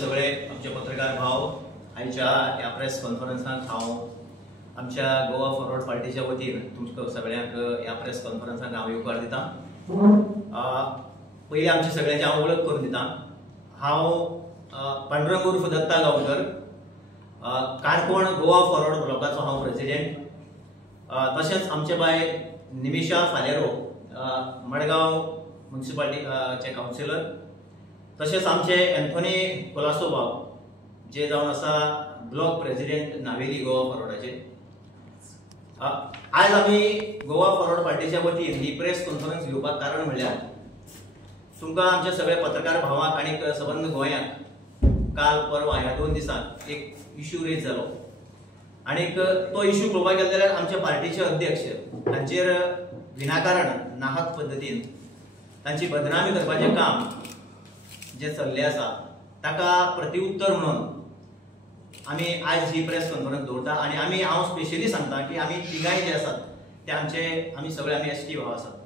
सगळे आमचे पत्रकार भाव आयच्या ह्या प्रेस कॉन्फरन्साक हांव आमच्या गोवा फॉरवर्ड पार्टीच्या वतीन तुमकां सगळ्यांक ह्या प्रेस कॉन्फरन्साक हांव येवकार दिता। पयलीं आमचे सगळ्यांची हांव वळख करून दिता। हांव पांडुरंग उर्फ दत्ता गांवकर, काणकोण गोवा फॉरवर्ड ब्लॉकाचो हांव प्रेसिडेंट। तशेंच आमचे भायर निमिशा फालेरो, मडगांव म्युनिसिपालिटीचे कावन्सिलर। तशेंच आमचे एंथोनी कोलासो बाब जे जावन आसा ब्लॉक प्रेसिडेंट नावेली गोवा फॉरवर्डाचे। आज आमी गोवा फॉरवर्ड पार्टीच्या वतीन ही प्रेस कॉन्फरन्स घेवपाक कारण म्हणल्यार तुमकां आमच्या सगळ्या पत्रकार भावांक आनी सबंद गोंयांक काल परवा ह्या 2 दिसांक एक इश्यू रेज जालो आनी तो इश्यू पळोवपाक गेलो जाल्यार आमच्या पार्टीचे अध्यक्ष तांचेर विनाकारण नाहक पद्दतीन तांची बदनामी करपाचें काम जे चल्ले आसा ताका प्रत्युत्तर म्हणून आमी आज ही प्रेस कॉन्फरन्स दवरता। आनी हांव स्पेशली सांगता की आमी तिगाय जे आसात ते आमी सगळे एसटी भाव आसात।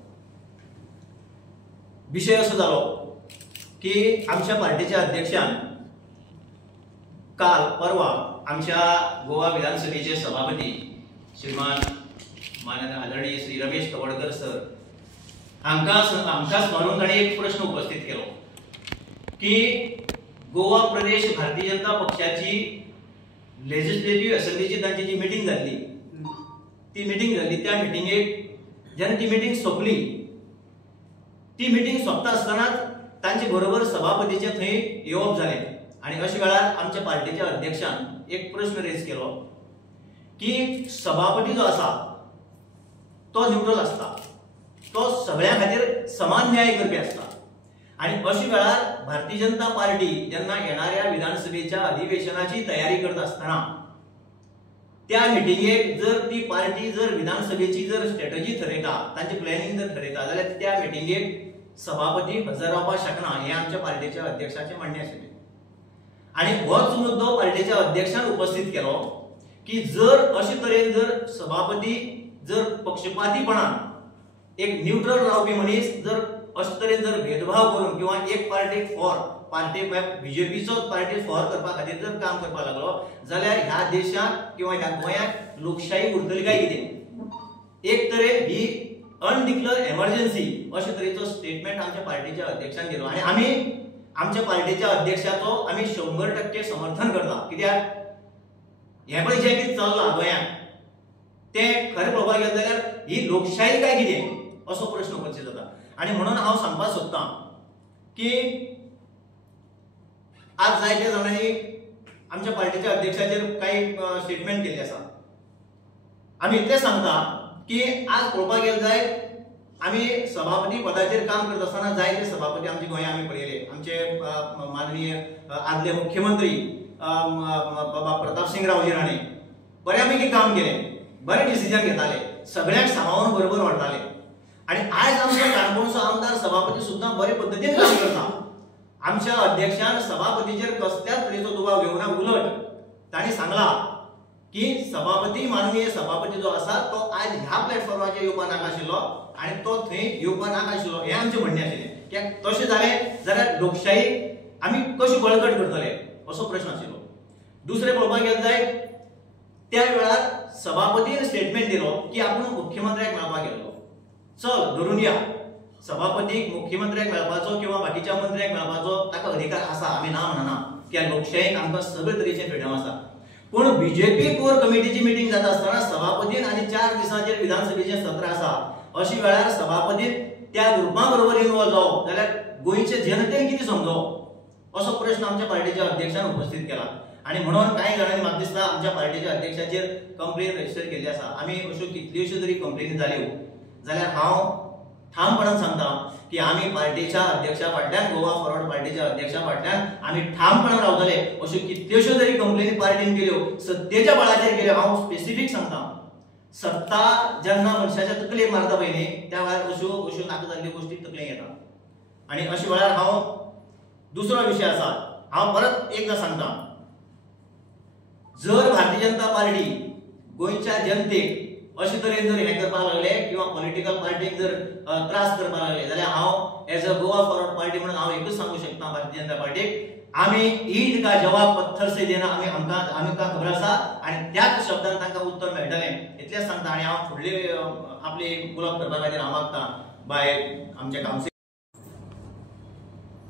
विशय असो जालो की आमच्या पार्टीच्या अध्यक्षान काल परवा आमच्या गोवा विधानसभेचे सभापती श्रीमान माननीय आदरणीय श्री रमेश कवडकर सर हांकां म्हणून ताणें एक प्रश्न उपस्थित केलो की गोवा प्रदेश भारतीय जनता पक्षाची लेजिस्लेटिव्ह असेंब्लीची तांची जी मिटींग जाल्ली त्या मिटींगेक जेन्ना ती मिटींग सोंपली, ती मिटींग सोंपता आसतनाच तांचे बरोबर सभापतीचे थंय येवप जालें आनी अशा वेळार आमच्या पार्टीच्या अध्यक्षान एक प्रश्न रेज केलो की सभापती जो आसा तो न्यूट्रल आसता, तो सगळ्यां खातीर समान न्याय करपी आसता आनी अशा वेळार भारतीय जनता पार्टी जेन्ना येणाऱ्या विधानसभेच्या अधिवेशनाची तयारी करत असताना त्या मिटिंगेक जर ती पार्टी जर विधानसभेची जर स्ट्रॅटजी ठरयता, तांचे प्लॅनिंग जर ठरयता जाल्यार त्या मिटिंगेक सभापती हजर रावपाक शकना हे आमच्या पार्टीच्या अध्यक्षाचे म्हणणे आशिल्ले। आनी होच मुद्दो पार्टीच्या अध्यक्षान उपस्थित केलो की जर अशे तरेन जर सभापती जर पक्षपातीपणान एक न्यूट्रल रावपी मनीस जर अशे तरेन जर भेदभाव करून किंवा एक पार्टी फॉर पार्टी बीजेपीचो पार्टी फॉर करपा खातीर जर काम करपाक लागलो जाल्यार ह्या देशाक किंवा ह्या गोंयांत लोकशाही उरतली काय कितें? एक तरेन ही अनडिक्लेअर्ड एमर्जन्सी अशे तरेचो स्टेटमेंट आमच्या पार्टीच्या अध्यक्षान दिलो आनी आमी आमच्या पार्टीच्या अध्यक्षाचो आमी 100% समर्थन करता। कित्याक हे पळय जें कितें चल्लां गोंयांत तें खरें पळोवपाक गेलें जाल्यार ही लोकशाही काय कितें असो प्रश्न उपस्थित जाता। आनी म्हणून हांव सांगपाक सोदतां की आज जायत्या जाणांनी आमच्या पार्टीच्या अध्यक्षाचेर काही स्टेटमेंट केल्ले आसा। आमी इतलें सांगता की आज पळोवपाक गेले जायत आमी सभापती पदाचेर काम करता आसतना जायते सभापती आमचे गोंयांत आमी पळयले। आमचे माननीय आदले मुख्यमंत्री बाबा प्रतापसिंग रावजी राणे बऱ्यापैकी काम केलें, बरे डिसिजन घेताले, सगळ्यांक सांबाळून बरोबर व्हरताले आनी आज आमचो काणकोणचो आमदार सभापती सुद्दां बरे पद्दतीन काम करता। आमच्या अध्यक्षान सभापतीचेर कसल्याच तरेचो दुबाव घेवना, उलट तांणी सांगला की सभापती माननीय सभापती जो आसा तो आज ह्या प्लॅटफॉर्माचेर येवपाक नाका आशिल्लो आनी तो थंय येवपाक नाका आशिल्लो हें आमचें म्हणणें आशिल्लें। कित्याक तशें जालें जाल्यार लोकशाही आमी कशी बळकट करतले असो प्रश्न आशिल्लो। दुसरें पळोवपाक गेलें जायत त्या वेळार सभापतीन स्टेटमेंट दिलो की आपूण मुख्यमंत्र्याक मेळपाक गेल्लो। चल धरून या, सभापतीक मुख्यमंत्र्याक मेळपाचो किंवा बाकीच्या मंत्र्याक मेळपाचो ताका अधिकार आसा, आमी ना म्हणना, कित्याक लोकशायेक आमकां सगळे तरेचे फ्रिडम आसा। पूण बीजेपी कोर कमिटीची मिटींग जाता आसतना सभापतीन आनी 4 दिसांचेर विधानसभेचें सत्र आसा, अशी वेळार सभापतीन त्या ग्रुपा बरोबर इन्वॉल्व जावप जाल्यार गोंयचे जनतेक कितें समजोवप असो प्रश्न आमच्या पार्टीच्या अध्यक्षान उपस्थित केला। आनी म्हणून कांय जाणांनी म्हाका दिसता आमच्या पार्टीच्या अध्यक्षाचेर कंप्लेन रजिस्टर केल्ली आसा। आमी अश्यो कितल्योश्यो जरी कंप्लेनी जाल्यो जाल्यार हांव ठामपणान सांगता की आमी पार्टीच्या अध्यक्षा फाटल्यान गोवा फॉरवर्ड पार्टीच्या अध्यक्षा फाटल्यान आमी ठामपणान रावतले। अश्यो कितल्योश्यो जरी कंप्लेनी पार्टीन केल्यो सत्तेच्या बळाचेर केल्यो, हांव स्पेसिफीक सांगता, सत्ता जेन्ना मनशाच्या तकलेक मारता पळय न्ही त्या वेळार अश्यो नाका जाल्ल्यो गोश्टी तकलेक येता आनी अशा वेळार हांव दुसरो विशय आसा, हांव परत एकदा सांगता, जर भारतीय जनता पार्टी गोंयच्या जनतेक अशे तरेन जर हे करपाक लागले किंवा पॉलिटिकल पार्टीक जर त्रास करपाक लागले जाल्यार हांव as a Goa forward party म्हणून हांव एकूच सांगू शकता भारतीय जनता पार्टीक आमी ईद का जवाब पत्थर से देना आमकां खबर आसा आनी त्याच शब्दान तांकां उत्तर मेळटलें इतलेंच सांगता आनी हांव फुडली आपली गुलाब करपा खातीर हांव मागता बाय आमचे कावन्सिल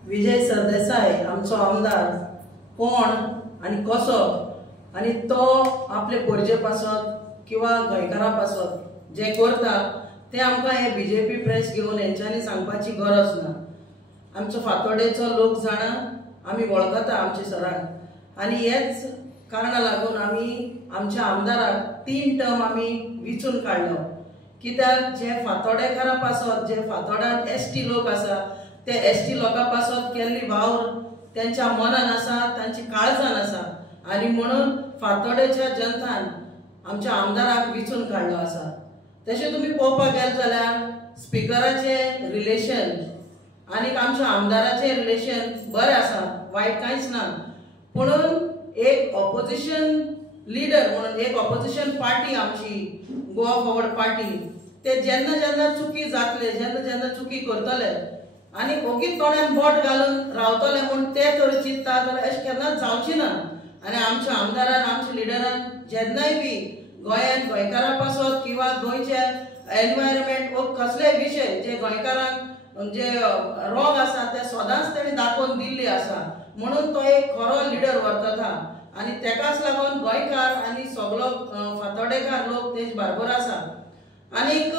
विजय सरदेसाय आमचो आमदार कोण आनी कसो आनी तो आपले परजे पासत किंवा गोंयकारां पासत जे करता ते आमकां हे बीजेपी प्रेस घेवन हेंच्यांनी सांगपाची गरज ना। आमचो फातोडेचो लोक जाणा आमी वळखता आमचे सराक आनी हेच कारणां लागून आमी आमच्या आमदाराक 3 टर्म आमी विचून काडलो कित्याक जे फातोडेकारां पासत जे फातोड्यान एसटी लोक आसा ते एसटी लोकां पासत केल्ली वावर त्यांच्या मनान आसा तांची काळजान आसा आनी म्हणून फातोडेच्या जनतान आमच्या आमदाराक विचून काडलो आसा। तशें तुमी पळोवपाक गेले जाल्यार स्पिकराचे रिलेशन आनी आमच्या आमदाराचे रिलेशन बरें आसा वायट कांयच ना पुणून एक ऑपोजिशन लिडर म्हणून एक ऑपोजिशन पार्टी आमची गोवा फॉरवर्ड पार्टी ते जेन्ना जेन्ना चुकी जातले जेन्ना जेन्ना चुकी करतले आनी ओगीच तोंडान बोट घालून रावतले म्हूण ते तर चिंतता जाल्यार अशें केन्नाच जावचें ना आनी आमच्या आमदारान आमच्या लिडरान जेन्नाय बी गोंयांत गोंयकारां पासत किंवा गोंयचे एनवायरमेंट वो कसलेय विशय जे गोंयकारांक जे रोग आसा ते सदांच तेणी दाखोवन दिल्ली आसा म्हणून तो एक खरो लिडर वरतता आनी तेकाच लागून गोंयकार आनी सगळो फातोडेकार लोक तेज बरोबर आसा। आनीक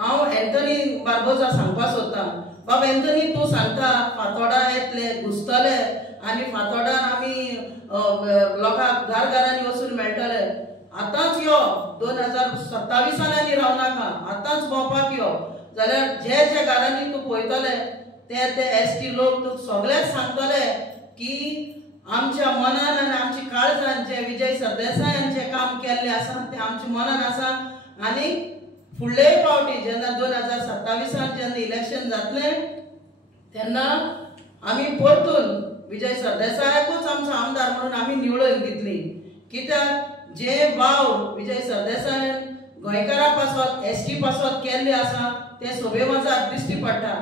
हांव एंथनी बार्बोजा सांगपाक सोदतां बाबा एंथनी तूं सांगता फातोडा येतले घुसतले आनी फातोडान आमी लोकांक घरांनी वचून मेळटले आतांच यो 2027 आनी रावनाका आतांच भोंवपाक यो जाल्यार जे जे घरांनी तूं पळयतले ते एसटी लोक तुका सगळेच सांगतले की आमच्या मनान आनी आमच्या काळजान जे विजय सरदेसायान जे काम केल्लें आसा तें आमच्या मनान आसा आनी फुडलेय फावटी जेन्ना 2027 जेन्ना इलेक्शन जातलें तेन्ना आमी परतून विजय सरदेसायाकूच आमचो आमदार म्हणून आमी निवडून दितली कित्याक जे वाव विजय सरदेसायान गोंयकारां पासत एसटी पासत केल्ले आसा ते सोबे मजार दिश्टी पडटा।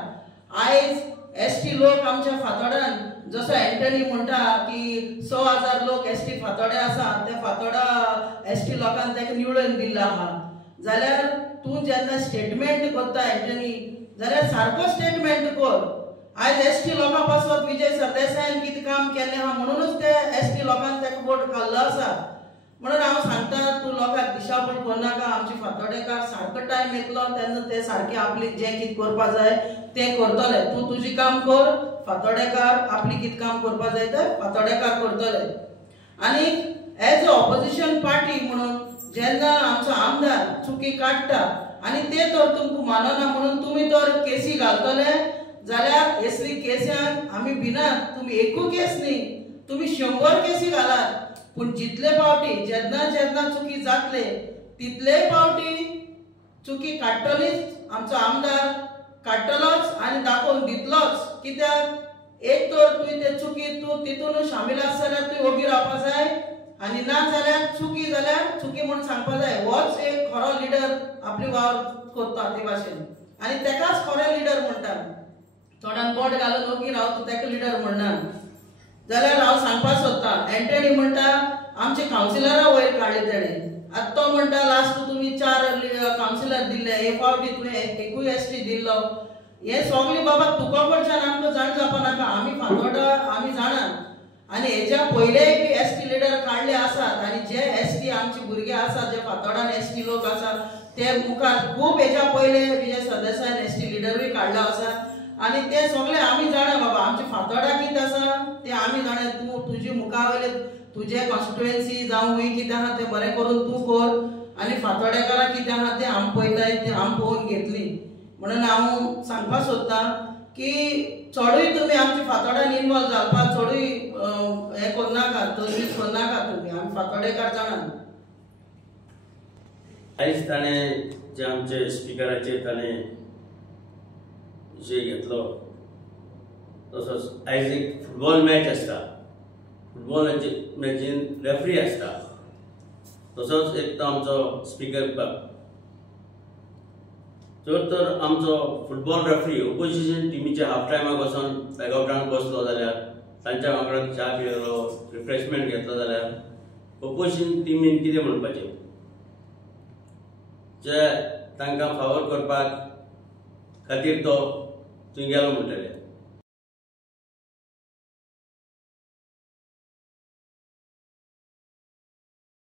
आयज एसटी लोक आमच्या फातोड्यान जसो एंटनी म्हणटा की 6,000 लोक एसटी फातोडे आसा ते फातोडा एसटी लोकांक तेका निवडून दिल्लो आहा जाल्यार तूं जेन्ना स्टेटमेंट करता एंटनी जाल्यार सारको स्टेटमेंट कर। आयज एसटी लोकां पासत विजय सरदेसायान कितें काम केल्लें आहा म्हणूनच ते एसटी लोकांक तेका वोट घाल्लो आसा म्हणून हांव सांगता तूं लोकांक दिशाभूल करनाका आमचे फातोडेकार सारको टायम येतलो तेन्ना ते सारके आपले जें कितें करपा जाय तें करतले तूं तुजें काम कर फातोडेकार आपली कितें काम करपा जाय तें फातोडेकार करतले। आनी एज अ ऑपोजिशन पार्टी म्हणून जेन्ना आमचो आमदार चुकी काडटा आनी ते तर तुमकां मानना म्हणून तुमी तर केसी घालतले जाल्यार असली केसांक आमी भिनात तुमी एकू केस न्ही तुमी 100 केसी घालात पूण जितले फावटी जेन्ना जेन्ना चुकी जातले तितले फावटी चुकी काडटलीच आमचो आमदार काडटलोच आनी दाखोवन दितलोच कित्याक एक तर तुवें ते चुकी तूं तितून शामील आसा जाल्यार तुवें ओगी रावपा जाय आनी ना जाल्यार चुकी म्हणून सांगपा जाय होच एक खरो लिडर आपली वावर करता ते भाशेन आनी तेकाच खरो लिडर म्हणटा तोंडान बोट घालून ओगी रावता तेका लिडर म्हणना जाल्यार हांव सांगपाक सोदतां एंटनी म्हणटा आमचे कावन्सिलरां वयर काडले तेणें आतां तो म्हणटा लास्ट तुमी 4 कावन्सिलर दिल्ले हे फावटी तुवें एकूय एसटी दिल्लो हे सगळी बाबा तुका कडच्यान आमकां जाण जावपा नाका आमी फातोडा आमी जाणात आनी हेच्या पयलेय बी एसटी लिडर काडले आसात आनी जे एसटी आमचे भुरगे आसात जे फातोडान एसटी लोक आसा ते मुखार खूब हेच्या पयले विजय सरदेसायान एसटी लिडरूय काडलो आसा आनी ते सगळे आमी जाणा बाबा आमचे फातोडा कितें आसा ते आमी जाणा तूं तुजे मुखावयले तुजे कॉन्स्टिट्युएन्सी जावं हूंय कितें आहा तें बरें करून तूं कर आनी फातोडेकारां कितें आहा तें आमी पळयताय तें आमी पळोवन घेतली म्हणून हांव सांगपाक सोदतां की चडूय तुमी आमच्या फातोड्यान इनवॉल्व जावपाक चडूय हें करनाका तजवीज करनाका तुमी आमी फातोडेकार जाणात। आयज ताणें जे आमचे स्पिकराचेर ताणें विशय घेतलो तसोच आयज एक फुटबॉल मॅच आसता फुटबॉल मॅचीन रेफ्री आसता तसोच एक तो आमचो स्पिकर जर तर आमचो फुटबॉल रेफरी ओपोजिशन टिमीच्या हाफ टायमाक वचून बॅकआउटान बसलो जाल्यार तांच्या वांगडा च्या पिलो रिफ्रेशमेंट घेतलो जाल्यार ओपोजिशन टिमीन कितें म्हणपाचें जे तांकां फावोर करपाक खातीर तो थंय गेलो म्हणटले